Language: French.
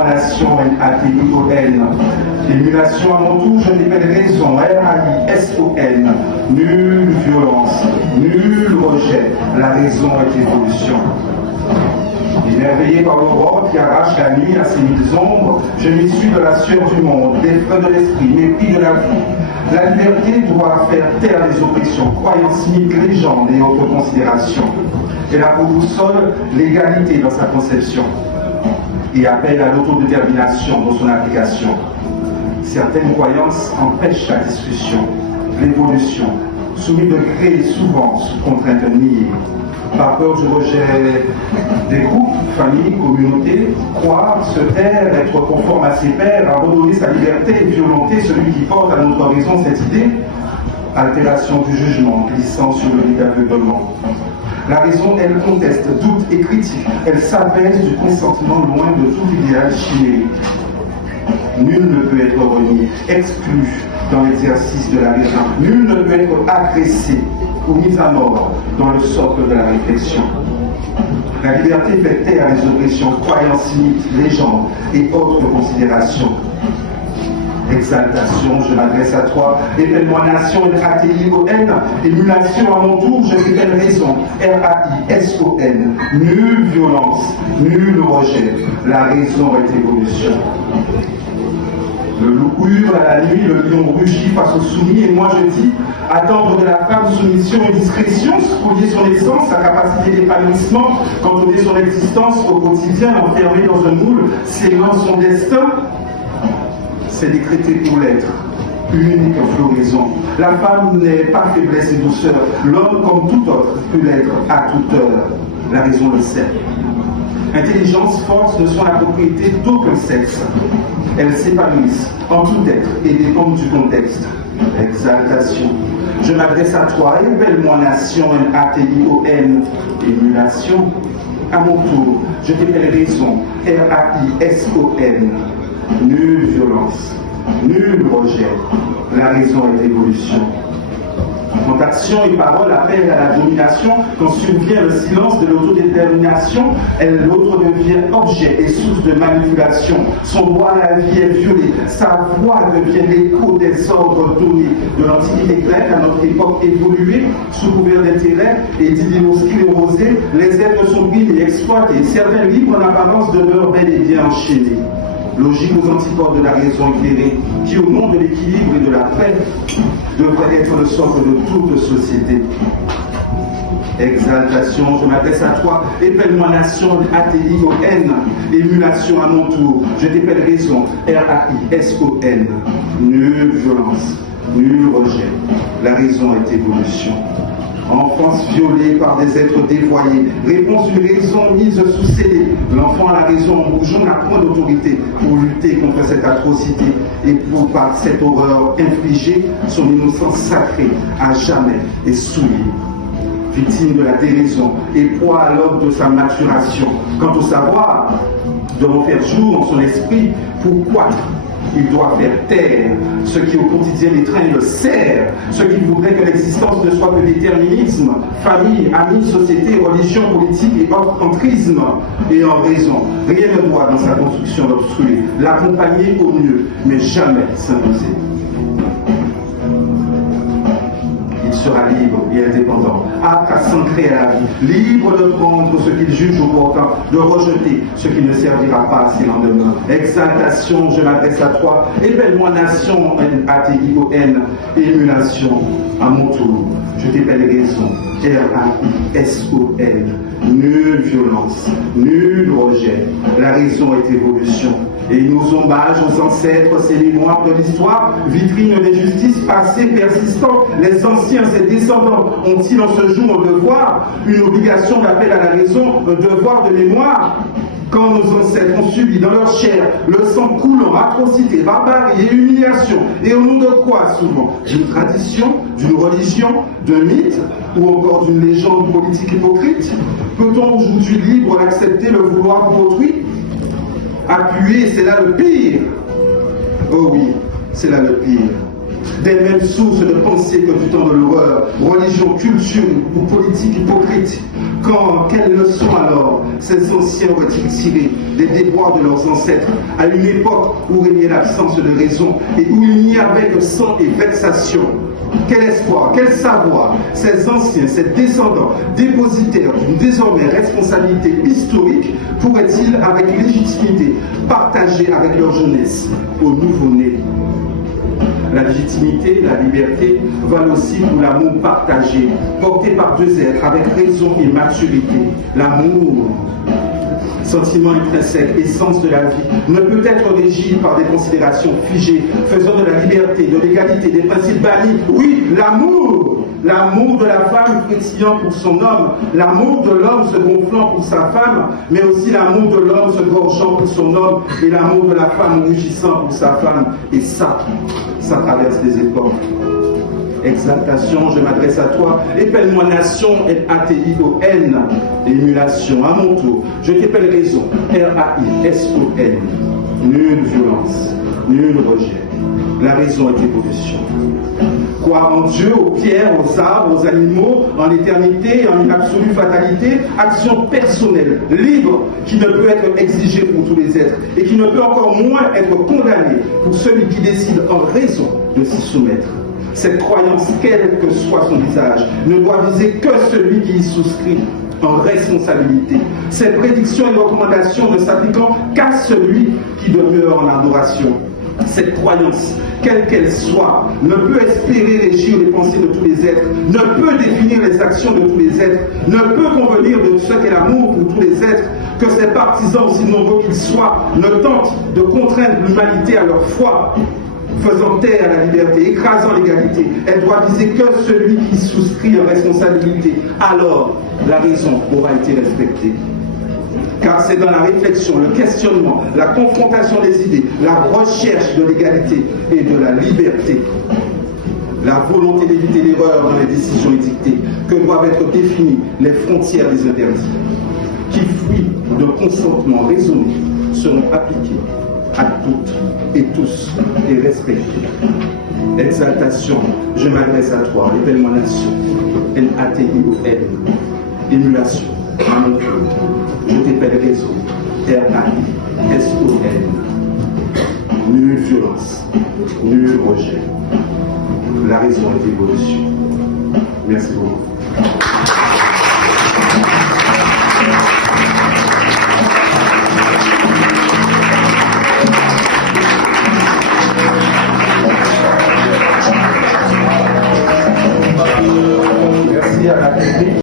moi nation, N-A-T-I-O-N. Émulation à mon tour, je n'ai pas de raison, R-A-I-S-O-N. Nulle violence, nul rejet, la raison est évolution. Émerveillé par l'aurore qui arrache la nuit à ses mille ombres, je m'issus de la sueur du monde, des feux de l'esprit, mépris de la vie. La liberté doit faire taire les oppressions, croyances, mythes, légendes et autres considérations. Elle a pour boussole l'égalité dans sa conception et appelle à l'autodétermination dans son application. Certaines croyances empêchent la discussion, l'évolution, soumis de gré souvent sous contrainte niée. Par peur du rejet des groupes, familles, communautés, croire, se taire, être conforme à ses pairs, abandonner sa liberté et violenter celui qui porte à notre horizon cette idée, altération du jugement, glissant sur le lit d'aveuglement. La raison, elle conteste, doute et critique, elle s'abaisse du consentement loin de tout idéal chimérique. Nul ne peut être renié, exclu dans l'exercice de la raison. Nul ne peut être agressé ou mis à mort dans le socle de la réflexion. La liberté fait taire les oppressions, croyances, mythes, légendes et autres considérations. Exaltation, je m'adresse à toi, épelle-moi nation, N-A-T-I-O-N, émulation à mon tour, je fais quelle raison, R-A-I-S-O-N, nulle violence, nul rejet, la raison est évolution. Le loup hurle à la nuit, le lion rugit face au soumis, et moi je dis, attendre de la femme soumission et discrétion, spolier son essence, sa capacité d'épanouissement, cantonner son existence au quotidien, enfermé dans un moule, scellant son destin, c'est décrété pour l'être, unique floraison. La femme n'est pas faiblesse et douceur, l'homme comme tout autre peut l'être à toute heure, la raison le sait. Intelligence, force ne sont la propriété d'aucun sexe. Elles s'épanouissent en tout être et dépendent du contexte. Exaltation. Je m'adresse à toi, épelle-moi nation, N-A-T-I-O-N, émulation. À mon tour, je t'appelle raison, R-A-I-S-O-N. Nulle violence, nul rejet, la raison est évolution. Quand action et parole appellent à la domination, quand survient le silence de l'autodétermination, l'autre devient objet et source de manipulation. Son droit à la vie est violé, sa voix devient l'écho des ordres donnés. De l'Antiquité grecque à notre époque évoluée, sous couvert d'intérêt et d'idéaux sclérosés, les êtres sont pris et exploités. Certains libres en apparence demeurent bel et bien enchaînés. Logique aux antipodes de la raison éclairée, qui au nom de l'équilibre et de la paix devrait être le socle de toute société. Exaltation, je m'adresse à toi, épelle-moi nation, A-T-I-O-N, émulation à mon tour, je t'épelle raison, R-A-I-S-O-N, nulle violence, nul rejet, la raison est évolution. Enfance violée par des êtres dévoyés, réponse d'une raison mise sous scellé. L'enfant à la raison en bougeant n'a point d'autorité pour lutter contre cette atrocité et pour par cette horreur infliger son innocence sacrée à jamais et souillée. Victime de la déraison et proie à l'aube de sa maturation. Quant au savoir, doit faire jour en son esprit pourquoi il doit faire taire ce qui au quotidien l'étreint le sert, ce qui voudrait que l'existence ne soit que déterminisme, famille, amis, société, religion, politique et autres entrisme. Et en raison, rien ne doit dans sa construction l'obstruer, l'accompagner au mieux, mais jamais s'imposer. Il sera libre et indépendant, apte à s'ancrer à la vie, libre de prendre ce qu'il juge opportun, de rejeter ce qui ne servira pas à ses lendemains. Exaltation, je m'adresse à toi, épelle-moi nation, N-A-T-I-O-N, émulation, à mon tour, je t'épelle raison, R-A-I-S-O-N, nulle violence, nul rejet, la raison est évolution. Et nos hommages aux ancêtres, ces mémoires de l'histoire, vitrines des justices passées persistantes, les anciens et descendants ont-ils en ce jour un devoir, une obligation d'appel à la raison, un devoir de mémoire? Quand nos ancêtres ont subi dans leur chair le sang coulant, atrocité, barbarie et humiliation, et au nom de quoi souvent? D'une tradition, d'une religion, d'un mythe, ou encore d'une légende politique hypocrite? Peut-on aujourd'hui libre d'accepter le vouloir pour autrui? Appuyer, c'est là le pire. Oh oui, c'est là le pire. Des mêmes sources de pensée que du temps de l'horreur, religion, culture ou politique hypocrite. Quelle leçon alors ces anciens auraient-ils tiré des déboires de leurs ancêtres, à une époque où régnait l'absence de raison et où il n'y avait que sang et vexation. Quel espoir, quel savoir ces anciens, ces descendants, dépositaires d'une désormais responsabilité historique, pourraient-ils avec légitimité partager avec leur jeunesse aux nouveau-nés? La légitimité, la liberté valent aussi pour l'amour partagé, porté par deux êtres avec raison et maturité. L'amour, sentiment intrinsèque, essence de la vie, ne peut être régi par des considérations figées, faisant de la liberté, de l'égalité, des principes bannis. Oui, l'amour de la femme frétillant pour son homme, l'amour de l'homme se gonflant pour sa femme, mais aussi l'amour de l'homme se gorgeant pour son homme, et l'amour de la femme rougissant pour sa femme. Et ça traverse les époques. Exaltation, je m'adresse à toi. Épelle-moi nation, L-A-T-I-O-N. Émulation, à mon tour. Je t'épelle raison, R-A-I-S-O-N. Nulle violence, nul rejet. La raison est évolution. Croire en Dieu, aux pierres, aux arbres, aux animaux, en l'éternité, en une absolue fatalité, action personnelle, libre, qui ne peut être exigée pour tous les êtres et qui ne peut encore moins être condamnée pour celui qui décide en raison de s'y soumettre. Cette croyance, quel que soit son visage, ne doit viser que celui qui y souscrit en responsabilité. Ces prédictions et recommandations ne s'appliquant qu'à celui qui demeure en adoration. Cette croyance, quelle qu'elle soit, ne peut espérer régir les pensées de tous les êtres, ne peut définir les actions de tous les êtres, ne peut convenir de ce qu'est l'amour pour tous les êtres, que ses partisans, aussi nombreux qu'ils soient, ne tentent de contraindre l'humanité à leur foi, faisant taire à la liberté, écrasant l'égalité. Elle doit viser que celui qui souscrit en responsabilité. Alors, la raison aura été respectée. Car c'est dans la réflexion, le questionnement, la confrontation des idées, la recherche de l'égalité et de la liberté, la volonté d'éviter l'erreur dans les décisions édictées, que doivent être définies les frontières des interdits, qui, fruits de consentement raisonné, seront appliqués à toutes et tous et respectés. Exaltation, je m'adresse à toi, épelle-moi nation, N-A-T-I-O-N, émulation, à mon tour, je t'épelle raison, R-A-I-S-O-N, nulle violence, nul rejet, la raison est évolution. Merci beaucoup. Merci à la technique.